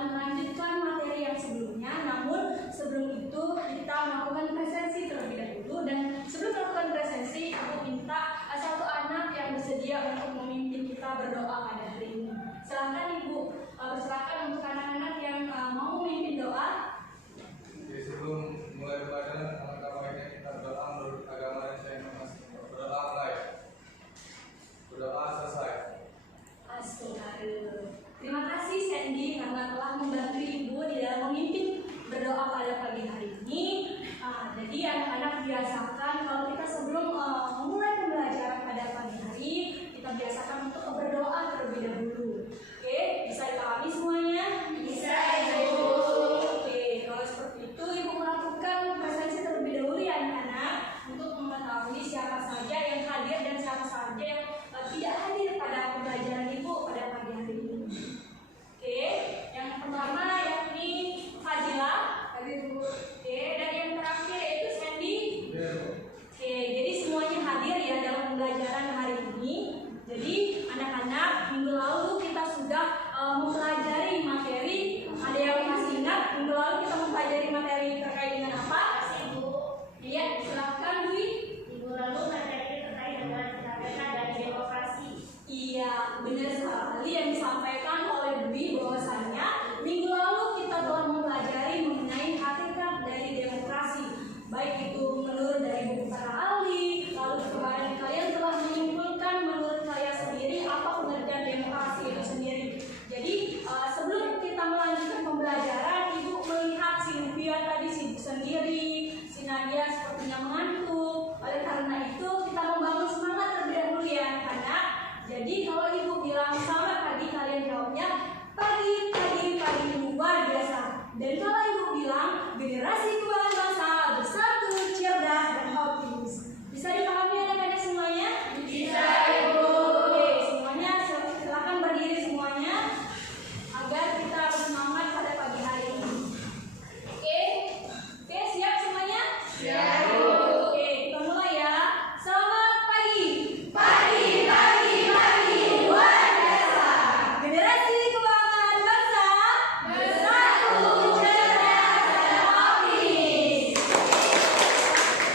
akan melanjutkan materi yang sebelumnya. Namun sebelum itu kita melakukan presensi terlebih dahulu. Dan sebelum melakukan presensi, aku minta satu anak yang bersedia untuk memimpin kita berdoa pada hari ini. Silakan Ibu, bersilakan untuk anak-anak yang mau memimpin doa. Sebelum mulai pelajaran, alangkah baiknya kita berdoa menurut agama yang saya masih berdoa mulai. Berdoa selesai. Astagfirullah. Terima kasih Sandy karena telah membantu Ibu di dalam memimpin berdoa pada pagi hari ini. Jadi anak-anak biasakan kalau kita sebelum memulai pembelajaran pada pagi hari, kita biasakan untuk berdoa terlebih dahulu. Oke, bisa dipahami semuanya? Bisa, Ibu. Oke, kalau seperti itu Ibu melakukan presensi terlebih dahulu ya anak-anak, untuk mengetahui siapa saja yang hadir dan siapa saja yang tidak hadir pada pembelajaran Ibu pada pagi hari ini. Oke, yang pertama yakni Fadila. Oke, dan yang terakhir yaitu Sandy. Oke, jadi semuanya hadir ya dalam pembelajaran hari ini. Jadi anak-anak, minggu lalu kita sudah mempelajari materi. Ada yang masih ingat minggu lalu kita mempelajari materi terkait dengan apa? Ibu. Iya, silakan Dwi. Minggu lalu materi terkait dengan KPK dan demokrasi. Iya, benar sekali yang disampaikan oleh Dwi bahwasanya minggu lalu kita telah mempelajari mengenai hakikat dari demokrasi. Baik itu menurut dari buku para ahli, lalu kemarin kalian telah menyimpulkan menurut saya sendiri apa pengertian demokrasi itu sendiri. Jadi sebelum kita melanjutkan pembelajaran, Ibu melihat si Luvia tadi sibuk sendiri, si Nadia sepertinya mengantuk. Oleh karena itu kita membangun semangat terlebih dahulu ya anak-anak. Jadi kalau Ibu bilang selamat pagi, kalian jawabnya pagi luar biasa. Dan kalau Ibu bilang generasi kebanggaan bangsa bersatu, cerdas dan optimis. Bisa dipahami anak-anak semuanya? Bisa, Ibu. Oke, semuanya silakan berdiri semuanya agar kita bersemangat pada pagi hari ini. Oke, siap semuanya? Siap. Oke, kita mulai ya. Selamat pagi. Pagi luar biasa. Generasi kebanggaan bangsa Bersatu, cerdas dan optimis.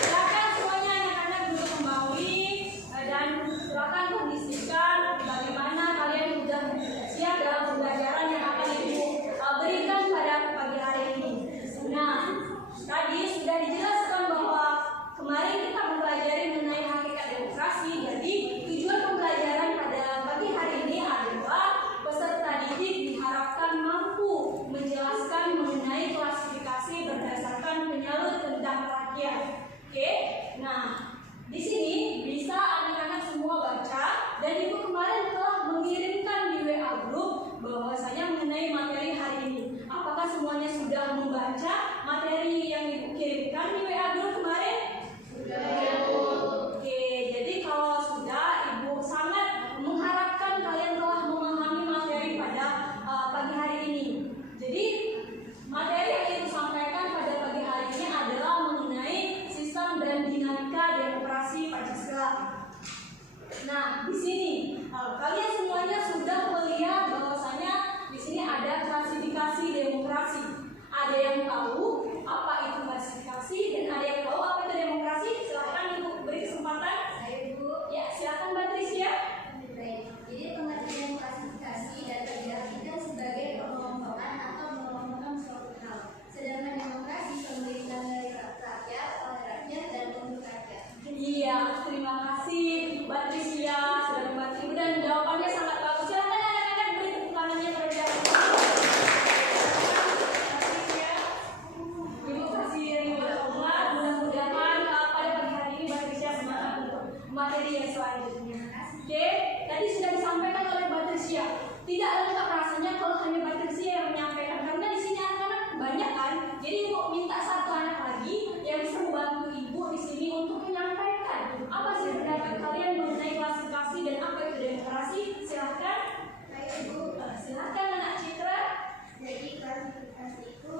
Silakan semuanya anak-anak duduk kembali dan silakan kondisikan bagaimana kalian sudah siap dalam pembelajaran yang akan Ibu berikan pada pagi hari ini. Nah, tadi sudah dijelaskan bahwa kemarin kita mempelajari mengenai hakikat demokrasi. Jadi tujuan pembelajaran pada pagi hari ini adalah peserta didik diharapkan mampu menjelaskan mengenai klasifikasi berdasarkan penyalur kehendak rakyat. Oke, nah di sini bisa anak-anak semua baca dan Ibu kemarin telah mengirimkan di WA group bahwasanya mengenai materi hari ini. Apakah semuanya sudah membaca materi yang Ibu kirimkan di WA group kemarin? Oke, jadi kalau sudah, Ibu sangat mengharapkan kalian telah memahami materi pada pagi hari ini. Jadi materi yang Ibu sampaikan pada pagi hari ini adalah mengenai sistem dan dinamika demokrasi Pancasila. Nah, di sini kalian semuanya sudah melihat bahwasanya di sini ada klasifikasi demokrasi. Ada yang tahu apa itu klasifikasi dan ada yang tahu apa itu demokrasi. Silakan Ibu beri kesempatan. Saya, Ibu. Ya, silakan Mbak Trisya. Baik. Jadi pengertian klasifikasi dapat diartikan sebagai pengelompokan atau mengelompokkan suatu hal. Sedangkan demokrasi pemerintahan dari rakyat, oleh rakyat dan untuk rakyat. Iya, terima kasih Mbak Trisya sudah membantu Ibu dan jawabannya sangat bagus. Silakan anak-anak beri tepuk tangannya terlebih dahulu. Ibu kasih Allah, mudah-mudahan pada pagi hari ini Mbak Trisya semangat untuk materi yang selanjutnya. Oke, tadi sudah disampaikan oleh Mbak Trisya. Tidak lengkap rasanya kalau hanya Mbak Trisya yang menyampaikan karena di sini anak-anak banyak kan. Jadi Ibu minta satu anak lagi yang bisa membantu Ibu di sini untuk menyampaikan apa sih pendapat kalian mengenai klasifikasi dan apa itu demokrasi. Silahkan. Baik, Ibu. Silahkan anak Citra. Jadi klasifikasi itu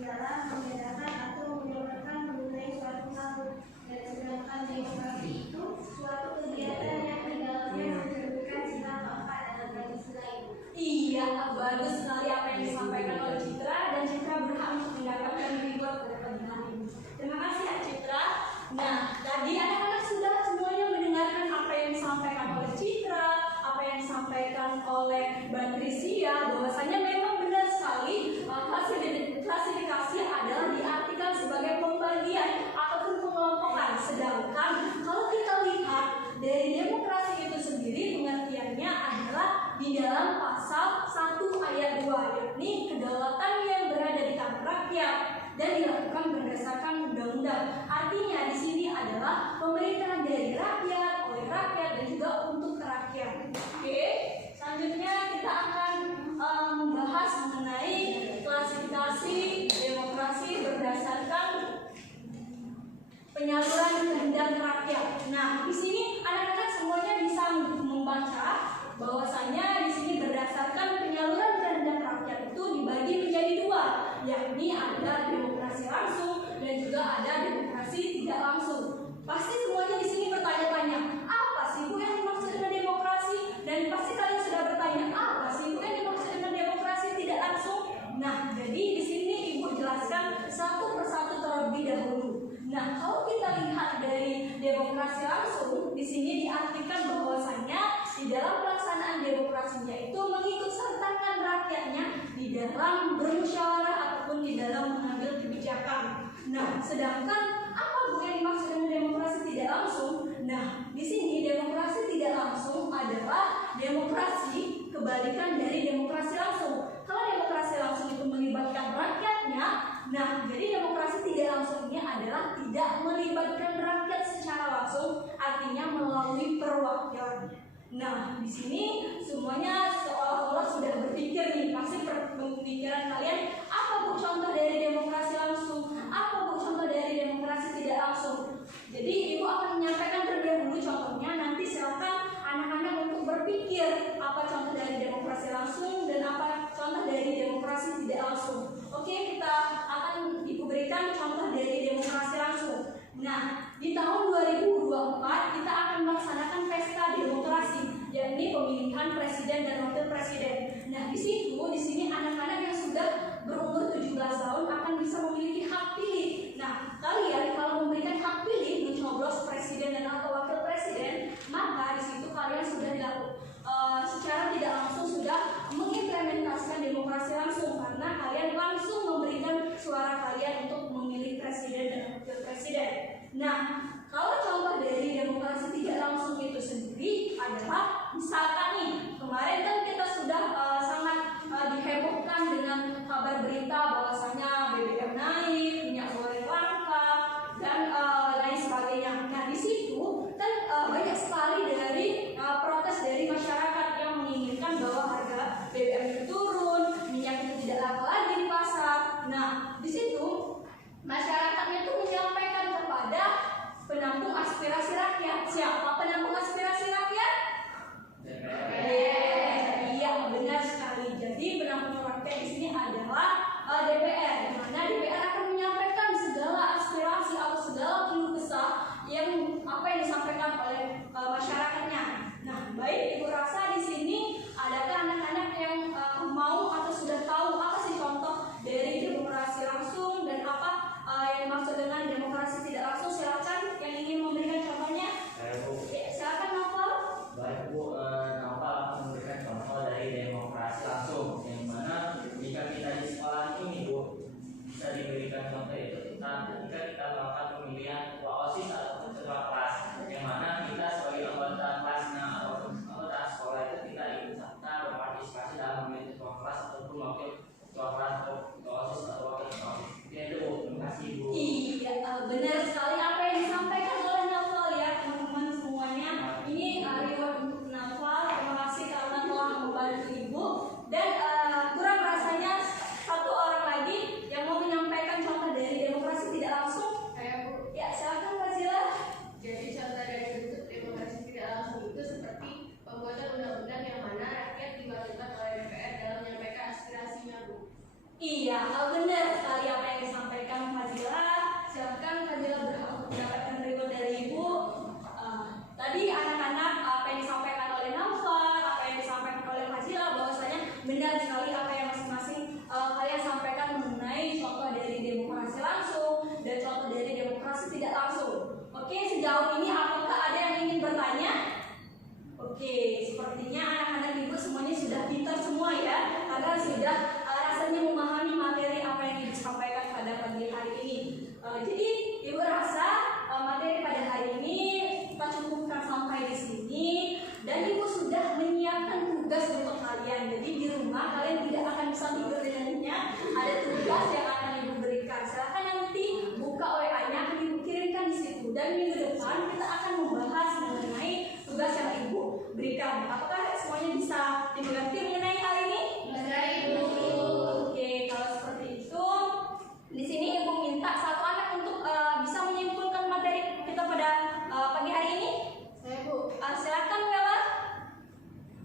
ialah membedakan atau menyorotkan mengenai suatu hal. Dan sedangkan demokrasi itu suatu kegiatan yang di dalamnya mencerminkan sifat manfaat dalam Pancasila, Ibu. Iya, bagus sekali apa yang disampaikan oleh Citra, dan Citra berhak untuk mendapatkan reward pada pagi hari ini. Terima kasih ya Citra. Nah, tadi anak-anak sudah semuanya mendengarkan apa yang disampaikan oleh Citra, apa yang disampaikan oleh Mbak Trisia, bahwasanya memang benar sekali klasifikasi adalah diartikan sebagai pembagian ataupun pengelompokan. Sedangkan kalau kita lihat dari demokrasi itu sendiri, pengertiannya adalah di dalam pasal 1 ayat 2, yakni kedaulatan yang berada di tangan rakyat dan dilakukan berdasarkan undang-undang. Artinya di sini adalah pemerintahan dari rakyat, oleh rakyat, dan juga untuk rakyat. Oke, selanjutnya kita akan membahas mengenai klasifikasi demokrasi berdasarkan penyaluran kehendak rakyat. Nah, di sini anak-anak semuanya bisa membaca bahwasanya di sini berdasarkan penyaluran kehendak rakyat itu dibagi menjadi dua, yakni ada demokrasi langsung dan juga ada demokrasi tidak langsung. Pasti semuanya di sini bertanya-tanya, apa sih Bu yang dimaksud dengan demokrasi? Dan pasti kalian sudah bertanya, apa sih Bu yang dimaksud dengan demokrasi tidak langsung? Nah, jadi di sini Ibu jelaskan satu persatu terlebih dahulu. Nah, kalau kita lihat dari demokrasi langsung, di sini diartikan bahwasanya di dalam pelaksanaan demokrasinya itu mengikut sertakan rakyatnya di dalam bermusyawarah ataupun di dalam mengambil kebijakan. Nah, sedangkan apa Bu yang dimaksud dengan demokrasi tidak langsung? Nah, di sini demokrasi tidak langsung adalah demokrasi kebalikan dari demokrasi langsung. Kalau demokrasi langsung itu melibatkan rakyatnya, nah, jadi demokrasi tidak langsung ini adalah tidak melibatkan rakyat secara langsung, artinya melalui perwakilan. Nah, di sini semuanya seolah-olah sudah berpikir nih, pasti pemikiran kalian, apa Bu contoh dari demokrasi langsung? Apa Bu contoh dari demokrasi tidak langsung? Jadi Ibu akan menyampaikan terlebih dahulu contohnya, nanti silakan anak-anak untuk berpikir apa contoh dari demokrasi langsung dan apa contoh dari demokrasi tidak langsung. Oke, kita akan Ibu berikan contoh dari demokrasi langsung. Nah, di tahun 2024 kita akan melaksanakan pesta demokrasi, yakni pemilihan presiden dan wakil presiden. Nah, di sini anak-anak yang sudah berumur 17 tahun akan bisa memiliki hak pilih. Nah, kalian kalau memberikan hak pilih mencoblos presiden dan atau wakil presiden, maka di situ kalian sudah secara tidak langsung sudah mengimplementasikan demokrasi langsung, karena kalian langsung memberikan suara kalian untuk memilih presiden dan wakil presiden. Nah, kalau contoh dari demokrasi tidak langsung itu sendiri adalah misalkan nih, kemarin kan kita sudah sangat dihebohkan dengan kabar berita bahwasanya BBM naik, minyak goreng langka, dan lain sebagainya. Nah, di situ kan banyak sekali dari protes dari masyarakat yang menginginkan bahwa harga BBM itu turun, minyak itu tidak laku lagi di pasar. Nah, di situ masyarakatnya itu menyampaikan kepada Oke, sejauh ini apakah ada yang ingin bertanya? Oke, sepertinya anak-anak ibu semuanya sudah pintar semua ya, karena sudah rasanya memahami materi apa yang ibu sampaikan pada pagi hari ini. Jadi ibu rasa materi pada hari ini kita cukupkan sampai di sini, dan ibu sudah menyiapkan tugas untuk kalian. Jadi di rumah kalian tidak akan bisa tidur dengan nyenyak. Ada tugas yang akan ibu berikan. Silahkan nanti buka WA-nya, ibu kirimkan di situ. Dan minggu depan kita akan membahas mengenai tugas yang ibu berikan. Apakah semuanya bisa dimengerti mengenai hal ini? Benar, Ibu. Oke, kalau seperti itu, di sini ibu minta satu anak untuk bisa menyimpulkan materi kita pada pagi hari ini. Saya, Bu. Silakan Bella.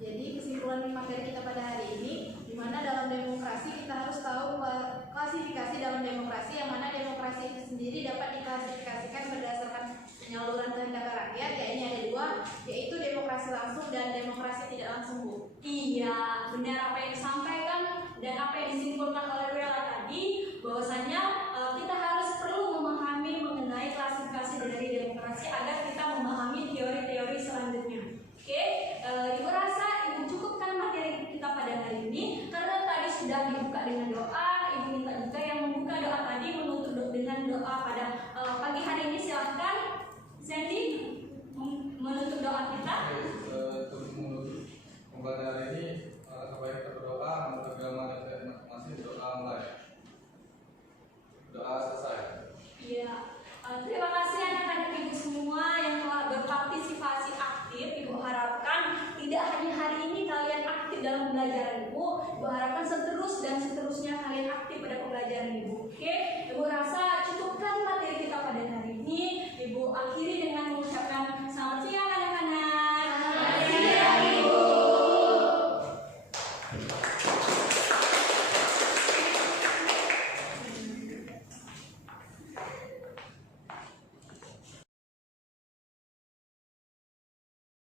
Jadi kesimpulan materi kita pada hari ini, di mana dalam demokrasi kita harus tahu klasifikasi dalam demokrasi, yang mana demokrasi itu sendiri dapat diklasifikasikan berdasarkan penyaluran kehendak rakyat, yakni ada dua, yaitu demokrasi langsung dan demokrasi tidak langsung, Bu. Iya, benar apa yang disampaikan dan apa yang disimpulkan oleh Bella tadi, bahwasanya kita harus perlu memahami mengenai klasifikasi dari demokrasi agar kita memahami teori-teori selanjutnya. Oke, ibu rasa ibu cukupkan materi kita pada hari ini, karena tadi sudah dibuka dengan doa. Ibu minta juga yang membuka doa tadi menutup dengan doa pada pagi hari ini. Silahkan Sandy menutup doa kita. Untuk menutup pembelajaran hari ini, sampai kita berdoa menurut agama dan syariat masing-masing. Doa mulai, doa selesai. Iya, terima kasih anak-anak ibu semua yang telah berpartisipasi aktif. Ibu harapkan tidak hanya hari ini kalian aktif dalam pembelajaran ibu, ibu harapkan seterusnya kalian aktif pada pembelajaran ibu. Oke, ibu rasa cukupkan materi kita pada hari ini. Ibu akhiri dengan